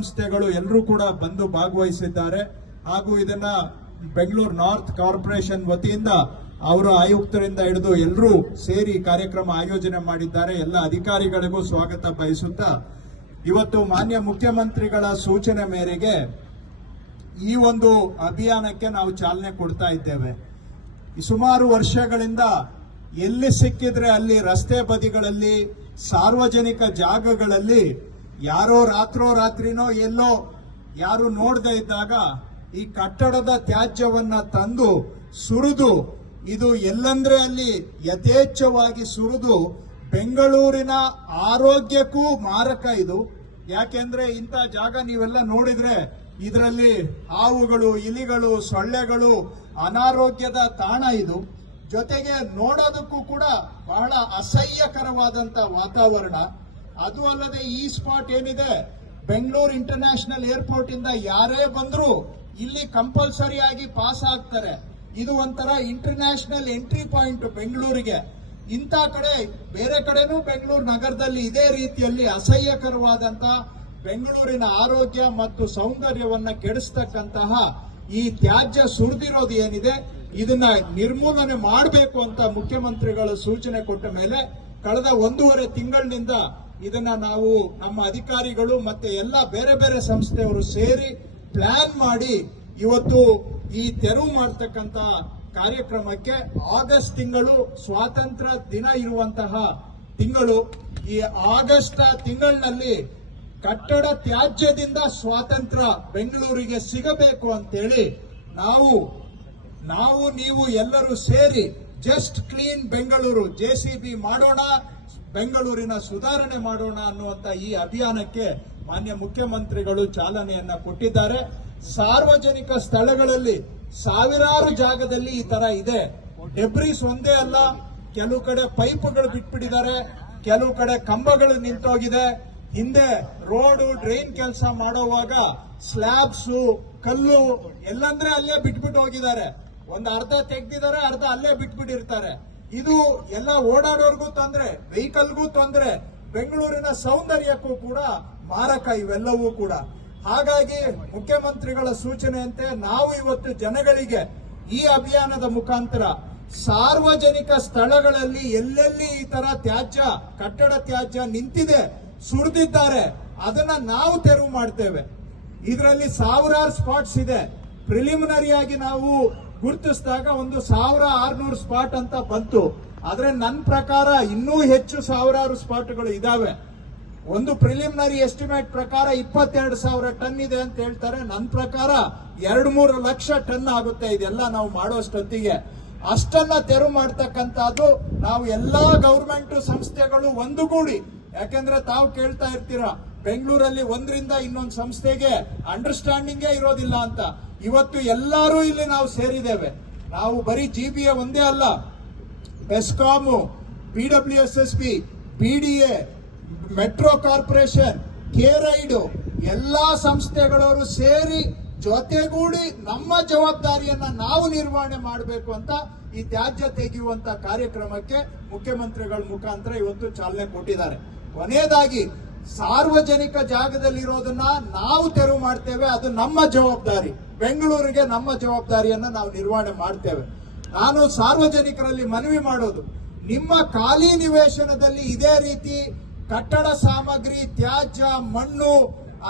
ಸಂಸ್ಥೆಗಳು ಎಲ್ಲರೂ ಕೂಡ ಬಂದು ಭಾಗವಹಿಸಿದ್ದಾರೆ. ಹಾಗೂ ಇದನ್ನ ಬೆಂಗಳೂರು ನಾರ್ತ್ ಕಾರ್ಪೊರೇಷನ್ ವತಿಯಿಂದ ಅವರ ಆಯುಕ್ತರಿಂದ ಹಿಡಿದು ಎಲ್ಲರೂ ಸೇರಿ ಕಾರ್ಯಕ್ರಮ ಆಯೋಜನೆ ಮಾಡಿದ್ದಾರೆ. ಎಲ್ಲ ಅಧಿಕಾರಿಗಳಿಗೂ ಸ್ವಾಗತ ಬಯಸುತ್ತಾ ಇವತ್ತು ಮಾನ್ಯ ಮುಖ್ಯಮಂತ್ರಿಗಳ ಸೂಚನೆ ಮೇರೆಗೆ ಈ ಒಂದು ಅಭಿಯಾನಕ್ಕೆ ನಾವು ಚಾಲನೆ ಕೊಡ್ತಾ ಇದ್ದೇವೆ. ಸುಮಾರು ವರ್ಷಗಳಿಂದ ಎಲ್ಲಿ ಸಿಕ್ಕಿದ್ರೆ ಅಲ್ಲಿ ರಸ್ತೆ ಬದಿಗಳಲ್ಲಿ, ಸಾರ್ವಜನಿಕ ಜಾಗಗಳಲ್ಲಿ ಯಾರೋ ರಾತ್ರಿನೋ ಎಲ್ಲೋ ಯಾರು ನೋಡದೇ ಇದ್ದಾಗ ಈ ಕಟ್ಟಡದ ತ್ಯಾಜ್ಯವನ್ನ ತಂದು ಸುರಿದು, ಇದು ಎಲ್ಲಂದ್ರೆ ಅಲ್ಲಿ ಯಥೇಚ್ಛವಾಗಿ ಸುರಿದು ಬೆಂಗಳೂರಿನ ಆರೋಗ್ಯಕ್ಕೂ ಮಾರಕ ಇದು. ಯಾಕೆಂದ್ರೆ ಇಂಥ ಜಾಗ ನೀವೆಲ್ಲ ನೋಡಿದ್ರೆ ಇದರಲ್ಲಿ ಹಾವುಗಳು, ಇಲಿಗಳು, ಸೊಳ್ಳೆಗಳು, ಅನಾರೋಗ್ಯದ ತಾಣ ಇದು. ಜೊತೆಗೆ ನೋಡೋದಕ್ಕೂ ಕೂಡ ಬಹಳ ಅಸಹ್ಯಕರವಾದಂತ ವಾತಾವರಣ. ಅದು ಅಲ್ಲದೆ ಈ ಸ್ಪಾಟ್ ಏನಿದೆ, ಬೆಂಗಳೂರು ಇಂಟರ್ನ್ಯಾಷನಲ್ ಏರ್ಪೋರ್ಟ್ ಇಂದ ಯಾರೇ ಬಂದ್ರು ಇಲ್ಲಿ ಕಂಪಲ್ಸರಿ ಆಗಿ ಪಾಸ್ ಆಗ್ತಾರೆ. ಇದು ಒಂಥರ ಇಂಟರ್ನ್ಯಾಷನಲ್ ಎಂಟ್ರಿ ಪಾಯಿಂಟ್ ಬೆಂಗಳೂರಿಗೆ. ಇಂಥ ಕಡೆ ಬೇರೆ ಕಡೆನೂ ಬೆಂಗಳೂರು ನಗರದಲ್ಲಿ ಇದೇ ರೀತಿಯಲ್ಲಿ ಅಸಹ್ಯಕರವಾದಂತ ಬೆಂಗಳೂರಿನ ಆರೋಗ್ಯ ಮತ್ತು ಸೌಂದರ್ಯವನ್ನ ಕೆಡಿಸ್ತಕ್ಕಂತಹ ಈ ತ್ಯಾಜ್ಯ ಸುರಿದಿರೋದು ಏನಿದೆ, ಇದನ್ನ ನಿರ್ಮೂಲನೆ ಮಾಡಬೇಕು ಅಂತ ಮುಖ್ಯಮಂತ್ರಿಗಳು ಸೂಚನೆ ಕೊಟ್ಟ ಮೇಲೆ ಕಳೆದ 1.5 ತಿಂಗಳಿನಿಂದ ಇದನ್ನ ನಾವು ನಮ್ಮ ಅಧಿಕಾರಿಗಳು ಮತ್ತೆ ಎಲ್ಲ ಬೇರೆ ಬೇರೆ ಸಂಸ್ಥೆಯವರು ಸೇರಿ ಪ್ಲಾನ್ ಮಾಡಿ ಇವತ್ತು ಈ ತೆರವು ಮಾಡತಕ್ಕಂತ ಕಾರ್ಯಕ್ರಮಕ್ಕೆ ಆಗಸ್ಟ್ ತಿಂಗಳು ಸ್ವಾತಂತ್ರ್ಯ ದಿನ ಇರುವಂತಹ ತಿಂಗಳು. ಈ ಆಗಸ್ಟ್ ತಿಂಗಳಿನಲ್ಲಿ ಕಟ್ಟಡ ತ್ಯಾಜ್ಯದಿಂದ ಸ್ವಾತಂತ್ರ್ಯ ಬೆಂಗಳೂರಿಗೆ ಸಿಗಬೇಕು ಅಂತೇಳಿ ನಾವು ನೀವು ಎಲ್ಲರೂ ಸೇರಿ ಜಸ್ಟ್ ಕ್ಲೀನ್ ಬೆಂಗಳೂರು JCB ಮಾಡೋಣ, ಬೆಂಗಳೂರಿನ ಸುಧಾರಣೆ ಮಾಡೋಣ ಅನ್ನುವಂತ ಈ ಅಭಿಯಾನಕ್ಕೆ ಮಾನ್ಯ ಮುಖ್ಯಮಂತ್ರಿಗಳು ಚಾಲನೆಯನ್ನ ಕೊಟ್ಟಿದ್ದಾರೆ. ಸಾರ್ವಜನಿಕ ಸ್ಥಳಗಳಲ್ಲಿ ಸಾವಿರಾರು ಜಾಗದಲ್ಲಿ ಈ ತರ ಇದೆ. ಡೆಬ್ರಿಸ್ ಒಂದೇ ಅಲ್ಲ, ಕೆಲವು ಕಡೆ ಪೈಪ್ಗಳು ಬಿಟ್ಬಿಟ್ಟಿದ್ದಾರೆ, ಕೆಲವು ಕಡೆ ಕಂಬಗಳು ನಿಂತೋಗಿದೆ. ಹಿಂದೆ ರೋಡು ಡ್ರೈನ್ ಕೆಲಸ ಮಾಡೋವಾಗ ಸ್ಲ್ಯಾಬ್ಸ್, ಕಲ್ಲು ಎಲ್ಲಂದ್ರೆ ಅಲ್ಲೇ ಬಿಟ್ಬಿಟ್ಟು ಹೋಗಿದ್ದಾರೆ. ಒಂದು ಅರ್ಧ ತೆಗ್ದಿದ್ದಾರೆ, ಅರ್ಧ ಅಲ್ಲೇ ಬಿಟ್ಬಿಟ್ಟಿರ್ತಾರೆ. ಇದು ಎಲ್ಲ ಓಡಾಡೋರ್ಗೂ ತೊಂದ್ರೆ, ವೆಹಿಕಲ್ಗೂ ತೊಂದ್ರೆ, ಬೆಂಗಳೂರಿನ ಸೌಂದರ್ಯಕ್ಕೂ ಕೂಡ ಮಾರಕ ಇವೆಲ್ಲವೂ ಕೂಡ. ಹಾಗಾಗಿ ಮುಖ್ಯಮಂತ್ರಿಗಳ ಸೂಚನೆಯಂತೆ ನಾವು ಇವತ್ತು ಜನಗಳಿಗೆ ಈ ಅಭಿಯಾನದ ಮುಖಾಂತರ ಸಾರ್ವಜನಿಕ ಸ್ಥಳಗಳಲ್ಲಿ ಎಲ್ಲೆಲ್ಲಿ ಈ ತರ ತ್ಯಾಜ್ಯ, ಕಟ್ಟಡ ತ್ಯಾಜ್ಯ ನಿಂತಿದೆ, ಸುರಿದಿದ್ದಾರೆ, ಅದನ್ನ ನಾವು ತೆರವು ಮಾಡ್ತೇವೆ. ಇದರಲ್ಲಿ ಸಾವಿರಾರು ಸ್ಪಾಟ್ಸ್ ಇದೆ. ಪ್ರಿಲಿಮಿನರಿ ಆಗಿ ನಾವು ಗುರುತಿಸಿದಾಗ 1600 ಸ್ಪಾಟ್ ಅಂತ ಬಂತು. ಆದ್ರೆ ನನ್ನ ಪ್ರಕಾರ ಇನ್ನೂ ಹೆಚ್ಚು ಸಾವಿರಾರು ಸ್ಪಾಟ್ಗಳು ಇದಾವೆ. ಒಂದು ಪ್ರಿಲಿಮಿನರಿ ಎಸ್ಟಿಮೇಟ್ ಪ್ರಕಾರ 22,000 ಟನ್ ಇದೆ ಅಂತ ಹೇಳ್ತಾರೆ. ನನ್ನ ಪ್ರಕಾರ 2-3 ಲಕ್ಷ ಟನ್ ಆಗುತ್ತೆ ಇದೆಲ್ಲ ನಾವು ಮಾಡೋಷ್ಟೊತ್ತಿಗೆ. ಅಷ್ಟನ್ನ ತೆರವು ಮಾಡ್ತಕ್ಕಂಥದ್ದು ನಾವು ಎಲ್ಲಾ ಗವರ್ಮೆಂಟ್ ಸಂಸ್ಥೆಗಳು ಒಂದುಗೂಡಿ, ಯಾಕೆಂದ್ರೆ ತಾವು ಕೇಳ್ತಾ ಇರ್ತೀರಾ ಬೆಂಗಳೂರಲ್ಲಿ ಒಂದರಿಂದ ಇನ್ನೊಂದು ಸಂಸ್ಥೆಗೆ ಅಂಡರ್ಸ್ಟ್ಯಾಂಡಿಂಗೇ ಇರೋದಿಲ್ಲ ಅಂತ. ಇವತ್ತು ಎಲ್ಲರೂ ಇಲ್ಲಿ ನಾವು ಸೇರಿದ್ದೇವೆ. ನಾವು ಬರೀ GBA ಒಂದೇ ಅಲ್ಲ, BESCOM, PWSSB, BDA, metro corporation, KRIDE ಎಲ್ಲಾ ಸಂಸ್ಥೆಗಳವರು ಸೇರಿ ಜೊತೆಗೂಡಿ ನಮ್ಮ ಜವಾಬ್ದಾರಿಯನ್ನ ನಾವು ನಿರ್ವಹಣೆ ಮಾಡಬೇಕು ಅಂತ ಈ ತ್ಯಾಜ್ಯ ತೆಗೆಯುವಂತ ಕಾರ್ಯಕ್ರಮಕ್ಕೆ ಮುಖ್ಯಮಂತ್ರಿಗಳ ಮುಖಾಂತರ ಇವತ್ತು ಚಾಲನೆ ಕೊಟ್ಟಿದ್ದಾರೆ. ಕೊನೆಯದಾಗಿ ಸಾರ್ವಜನಿಕ ಜಾಗದಲ್ಲಿರೋದನ್ನ ನಾವು ತೆರವು ಮಾಡ್ತೇವೆ, ಅದು ನಮ್ಮ ಜವಾಬ್ದಾರಿ. ಬೆಂಗಳೂರಿಗೆ ನಮ್ಮ ಜವಾಬ್ದಾರಿಯನ್ನ ನಾವು ನಿರ್ವಹಣೆ ಮಾಡ್ತೇವೆ. ನಾನು ಸಾರ್ವಜನಿಕರಲ್ಲಿ ಮನವಿ ಮಾಡೋದು, ನಿಮ್ಮ ಖಾಲಿ ನಿವೇಶನದಲ್ಲಿ ಇದೇ ರೀತಿ ಕಟ್ಟಡ ಸಾಮಗ್ರಿ, ತ್ಯಾಜ್ಯ, ಮಣ್ಣು,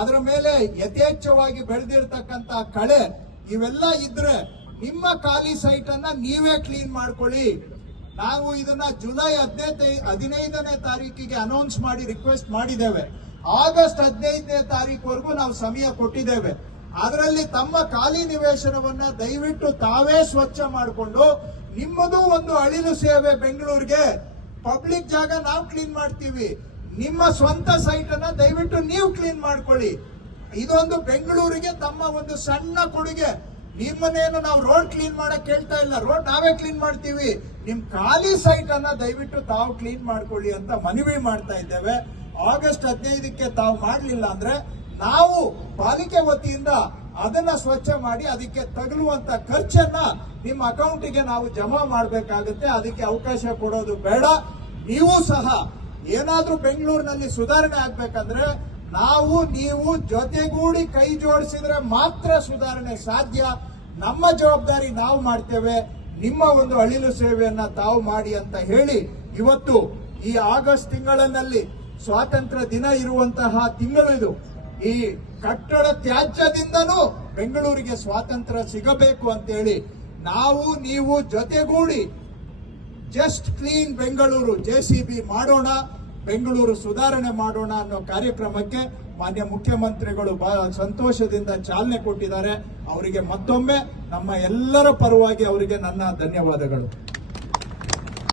ಅದರ ಮೇಲೆ ಯಥೇಚ್ಛವಾಗಿ ಬೆಳೆದಿರ್ತಕ್ಕಂತ ಕಳೆ ಇವೆಲ್ಲ ಇದ್ರೆ ನಿಮ್ಮ ಖಾಲಿ ಸೈಟ್ ಅನ್ನ ನೀವೇ ಕ್ಲೀನ್ ಮಾಡ್ಕೊಳ್ಳಿ. ನಾವು ಇದನ್ನ ಜುಲೈ 15ನೇ ತಾರೀಕಿಗೆ ಅನೌನ್ಸ್ ಮಾಡಿ ರಿಕ್ವೆಸ್ಟ್ ಮಾಡಿದ್ದೇವೆ. ಆಗಸ್ಟ್ 15ನೇ ತಾರೀಕುವರೆಗೂ ನಾವು ಸಮಯ ಕೊಟ್ಟಿದ್ದೇವೆ. ಅದರಲ್ಲಿ ತಮ್ಮ ಖಾಲಿ ನಿವೇಶನವನ್ನ ದಯವಿಟ್ಟು ತಾವೇ ಸ್ವಚ್ಛ ಮಾಡಿಕೊಂಡು, ನಿಮ್ಮದು ಒಂದು ಅಳಿಲು ಸೇವೆ ಬೆಂಗಳೂರಿಗೆ. ಪಬ್ಲಿಕ್ ಜಾಗ ನಾವು ಕ್ಲೀನ್ ಮಾಡ್ತೀವಿ, ನಿಮ್ಮ ಸ್ವಂತ ಸೈಟ್ ಅನ್ನ ದಯವಿಟ್ಟು ನೀವು ಕ್ಲೀನ್ ಮಾಡ್ಕೊಳ್ಳಿ. ಇದೊಂದು ಬೆಂಗಳೂರಿಗೆ ತಮ್ಮ ಒಂದು ಸಣ್ಣ ಕೊಡುಗೆ. ನಿಮ್ಮನ್ನೇನು ನಾವು ರೋಡ್ ಕ್ಲೀನ್ ಮಾಡಕ್ ಕೇಳ್ತಾ ಇಲ್ಲ, ರೋಡ್ ನಾವೇ ಕ್ಲೀನ್ ಮಾಡ್ತೀವಿ. ನಿಮ್ ಖಾಲಿ ಸೈಟ್ ಅನ್ನ ದಯವಿಟ್ಟು ತಾವು ಕ್ಲೀನ್ ಮಾಡ್ಕೊಳ್ಳಿ ಅಂತ ಮನವಿ ಮಾಡ್ತಾ ಇದ್ದೇವೆ. ಆಗಸ್ಟ್ 15ಕ್ಕೆ ತಾವು ಮಾಡಲಿಲ್ಲ ಅಂದ್ರೆ ನಾವು ಪಾಲಿಕೆ ವತಿಯಿಂದ ಅದನ್ನ ಸ್ವಚ್ಛ ಮಾಡಿ ಅದಕ್ಕೆ ತಗಲುವಂತ ಖರ್ಚನ್ನ ನಿಮ್ಮ ಅಕೌಂಟಿಗೆ ನಾವು ಜಮಾ ಮಾಡಬೇಕಾಗುತ್ತೆ. ಅದಕ್ಕೆ ಅವಕಾಶ ಕೊಡೋದು ಬೇಡ. ನೀವು ಸಹ ಏನಾದ್ರೂ ಬೆಂಗಳೂರಿನಲ್ಲಿ ಸುಧಾರಣೆ ಆಗ್ಬೇಕಂದ್ರೆ ನಾವು ನೀವು ಜೊತೆಗೂಡಿ ಕೈ ಜೋಡಿಸಿದ್ರೆ ಮಾತ್ರ ಸುಧಾರಣೆ ಸಾಧ್ಯ. ನಮ್ಮ ಜವಾಬ್ದಾರಿ ನಾವು ಮಾಡ್ತೇವೆ, ನಿಮ್ಮ ಒಂದು ಅಳಿಲು ಸೇವೆಯನ್ನ ತಾವು ಮಾಡಿ ಅಂತ ಹೇಳಿ ಇವತ್ತು ಈ ಆಗಸ್ಟ್ ತಿಂಗಳಿನಲ್ಲಿ ಸ್ವಾತಂತ್ರ್ಯ ದಿನ ಇರುವಂತಹ ತಿಂಗಳು ಇದು. ಈ ಕಟ್ಟಡ ತ್ಯಾಜ್ಯದಿಂದನೂ ಬೆಂಗಳೂರಿಗೆ ಸ್ವಾತಂತ್ರ್ಯ ಸಿಗಬೇಕು ಅಂತೇಳಿ ನಾವು ನೀವು ಜೊತೆಗೂಡಿ ಜಸ್ಟ್ ಕ್ಲೀನ್ ಬೆಂಗಳೂರು JCB ಮಾಡೋಣ, ಬೆಂಗಳೂರು ಸುಧಾರಣೆ ಮಾಡೋಣ ಅನ್ನೋ ಕಾರ್ಯಕ್ರಮಕ್ಕೆ ಮಾನ್ಯ ಮುಖ್ಯಮಂತ್ರಿಗಳು ಬಹಳ ಸಂತೋಷದಿಂದ ಚಾಲನೆ ಕೊಟ್ಟಿದ್ದಾರೆ. ಅವರಿಗೆ ಮತ್ತೊಮ್ಮೆ ನಮ್ಮ ಎಲ್ಲರ ಪರವಾಗಿ ಅವರಿಗೆ ನನ್ನ ಧನ್ಯವಾದಗಳು.